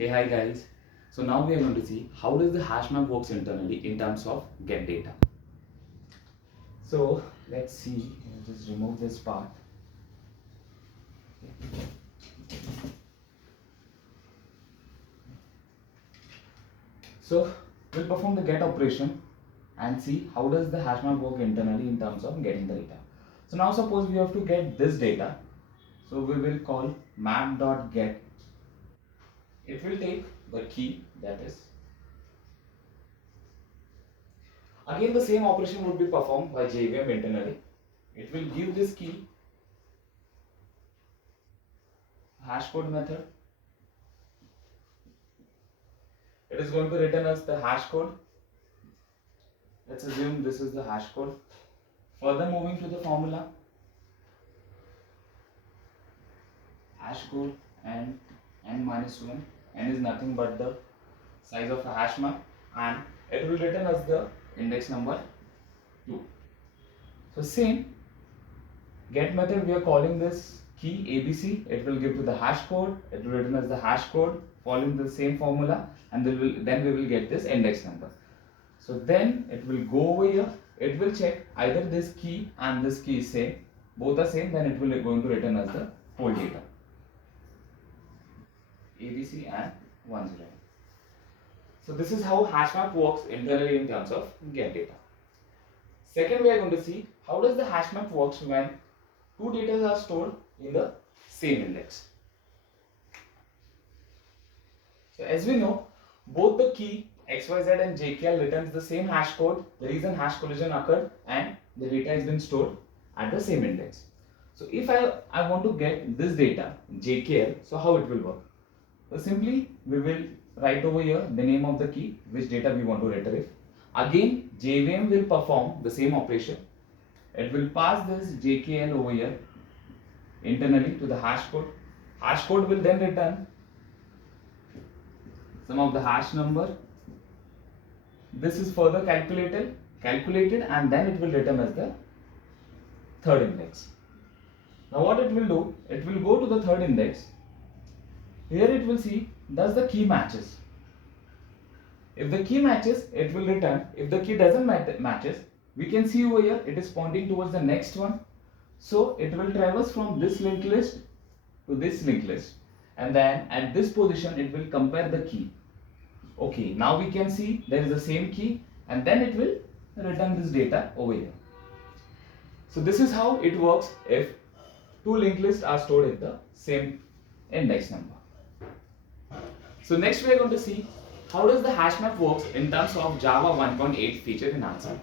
Hey, hi guys. So now we are going to see how does the hash map works internally in terms of get data. So let's see. I'll just remove this part. So we'll perform the get operation and see how does the hash map work internally in terms of getting the data. So now suppose we have to get this data. So we will call map.get. It will take the key, that is. Again the same operation would be performed by JVM internally. It will give this key hash code method. It is going to return us the hash code. Let's assume this is the hash code. Further moving to the formula, hash code and n minus 1. N is nothing but the size of a hash map, and it will return us the index number 2. So same get method, we are calling this key ABC. It will give to the hash code. It will return us the hash code following the same formula, and then we will get this index number. So then it will go over here. It will check either this key and this key is same. Both are same. Then it will going to return us the whole data. ABC and 10. So this is how hashmap works internally in terms of get data. Second, we are going to see how does the hashmap works when two data are stored in the same index. So as we know, both the key XYZ and JKL returns the same hash code. The reason hash collision occurred and the data has been stored at the same index. So if I want to get this data JKL, so how it will work? So simply we will write over here the name of the key, which data we want to retrieve. Again JVM will perform the same operation. It will pass this JKL over here internally to the hash code. Hash code will then return some of the hash number. This is further calculated and then it will return as the third index. Now what it will do, it will go to the third index. Here it will see does the key matches. If the key matches, it will return. If the key doesn't matches, we can see over here it is pointing towards the next one. So it will traverse from this linked list to this linked list, and then at this position it will compare the key. Okay, now we can see there is the same key, and then it will return this data over here. So this is how it works if two linked lists are stored in the same index number. So next we are going to see how does the hash map works in terms of Java 1.8 feature enhancement.